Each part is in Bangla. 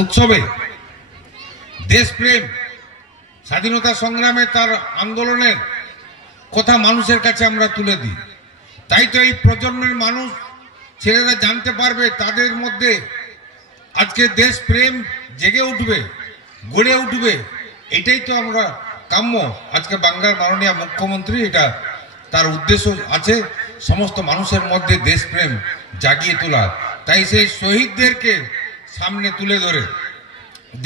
উৎসবে দেশপ্রেম, স্বাধীনতা সংগ্রামে তার আন্দোলনের কথা মানুষের কাছে আমরা তুলে দিই। তাই তো এই প্রজন্মের মানুষ ছেলেরা জানতে পারবে, তাদের মধ্যে আজকে দেশপ্রেম জেগে উঠবে, গড়ে উঠবে। এটাই তো আমরা কাম্য। আজকে বাংলার মাননীয় মুখ্যমন্ত্রী এটা তার উদ্দেশ্য আছে, সমস্ত মানুষের মধ্যে দেশপ্রেম জাগিয়ে তোলা। তাই সেই শহীদদেরকে সামনে তুলে ধরে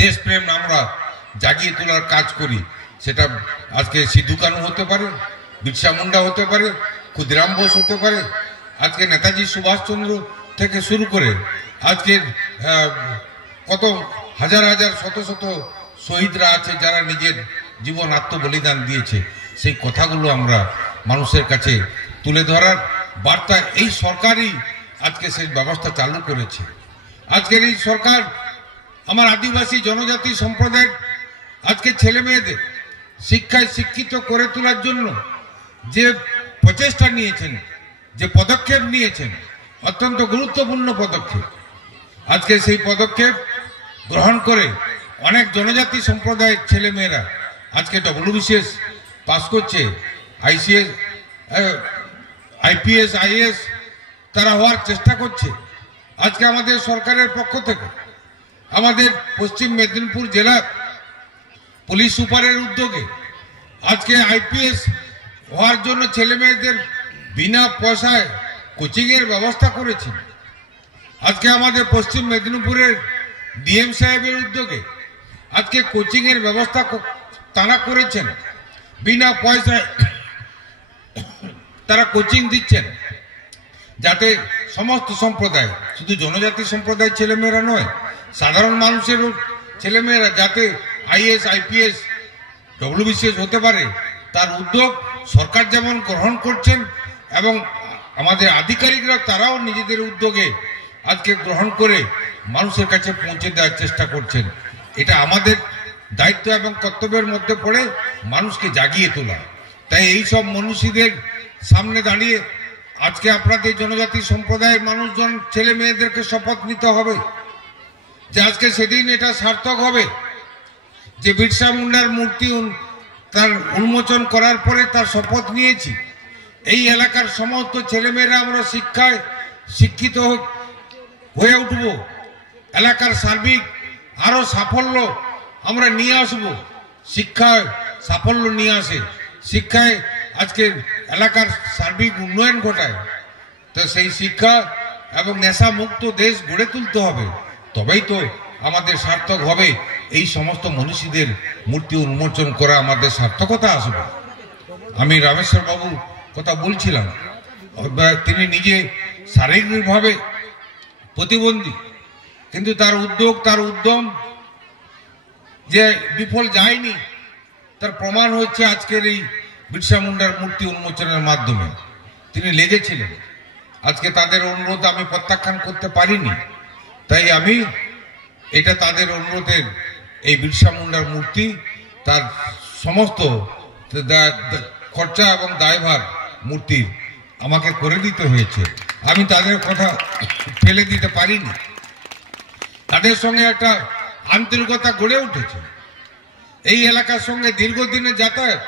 দেশপ্রেম আমরা জাগিয়ে তোলার কাজ করি। সেটা আজকে সিধু কানু হতে পারে, বিরসা মুন্ডা হতে পারে, ক্ষুদিরাম বোস হতে পারে, আজকে নেতাজি সুভাষচন্দ্র থেকে শুরু করে আজকের কত হাজার হাজার শত শত শহীদরা আছে যারা নিজের জীবন আত্মবলিদান দিয়েছে। সেই কথাগুলো আমরা মানুষের কাছে তুলে ধরার বার্তা এই সরকারই আজকে সেই ব্যবস্থা চালু করেছে। আজকের এই সরকার আমার আদিবাসী জনজাতি সম্প্রদায়ের আজকে ছেলে মেয়েদের শিক্ষায় শিক্ষিত করে তোলার জন্য যে প্রচেষ্টা নিয়েছেন, যে পদক্ষেপ নিয়েছেন, অত্যন্ত গুরুত্বপূর্ণ পদক্ষেপ। আজকে সেই পদক্ষেপ গ্রহণ করে অনেক জনজাতি সম্প্রদায়ের ছেলে মেয়েরা আজকে WBCS পাস করছে, ICS, IPS, IAS তারা হওয়ার চেষ্টা করছে। আজকে আমাদের সরকারের পক্ষ থেকে আমাদের পশ্চিম মেদিনীপুর জেলা পুলিশ সুপারের উদ্যোগে আজকে IPS হওয়ার জন্য ছেলে মেয়েদের বিনা পয়সায় কোচিংয়ের ব্যবস্থা করেছি। আজকে আমাদের পশ্চিম মেদিনীপুরের DM সাহেবের উদ্যোগে আজকে কোচিংয়ের ব্যবস্থা তারা করেছেন, বিনা পয়সায় তারা কোচিং দিচ্ছেন, যাতে সমস্ত সম্প্রদায়, শুধু জনজাতি সম্প্রদায়ের ছেলেমেয়েরা নয়, সাধারণ মানুষেরও ছেলেমেয়েরা যাতে IAS, IPS, WBCS হতে পারে, তার উদ্যোগ সরকার যেমন গ্রহণ করছেন এবং আমাদের আধিকারিকরা তারাও নিজেদের উদ্যোগে আজকে গ্রহণ করে মানুষের কাছে পৌঁছে দেওয়ার চেষ্টা করছেন। এটা আমাদের দায়িত্ব এবং কর্তব্যের মধ্যে পড়ে মানুষকে জাগিয়ে তোলা। তাই এই সব মনীষীদের সামনে দাঁড়িয়ে আজকে আপনাদের জনজাতি সম্প্রদায়ের মানুষজন ছেলে মেয়েদেরকে শপথ নিতে হবে যে আজকে সেদিন এটা সার্থক হবে যে বিরসা মুন্ডার মূর্তি তার উন্মোচন করার পরে তার শপথ নিয়েছি। এই এলাকার সমস্ত ছেলেমেয়েরা আমরা শিক্ষায় শিক্ষিত হয়ে উঠব, এলাকার সার্বিক আরো সাফল্য আমরা নিয়ে আসব। শিক্ষায় সাফল্য নিয়ে আসে, শিক্ষায় আজকের এলাকার সার্বিক উন্নয়ন ঘটায়। তো সেই শিক্ষা এবং নেশা মুক্ত দেশ গড়ে তুলতে হবে, তবেই তো আমাদের সার্থক হবে। এই সমস্ত মনীষীদের মূর্তি উন্মোচন করা আমাদের সার্থকতা আসবে। আমি রামেশ্বর বাবু কথা বলছিলাম, তিনি নিজে শারীরিকভাবে প্রতিবন্ধী, কিন্তু তার উদ্যোগ, তার উদ্যম যে বিফল যায়নি তার প্রমাণ হচ্ছে আজকের এই বিরসা মুন্ডার মূর্তি উন্মোচনের মাধ্যমে। তিনি লেগেছিলেন। আজকে তাদের অনুরোধ আমি প্রত্যাখ্যান করতে পারিনি, তাই আমি এটা তাদের অনুরোধের এই বিরসা মুন্ডার মূর্তি তার সমস্ত খরচা এবং দায়ভার মূর্তির আমাকে করে দিতে হয়েছে। আমি তাদের কথা ফেলে দিতে পারিনি। তাদের সঙ্গে একটা আন্তরিকতা গড়ে উঠেছে। এই এলাকার সঙ্গে দীর্ঘদিনের যাতায়াত।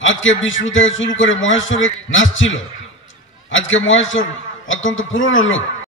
আজকে বিষ্ণু থেকে শুরু করে মহেশ্বরে নাচ ছিল। আজকে মহেশ্বর অত্যন্ত পুরনো লোক।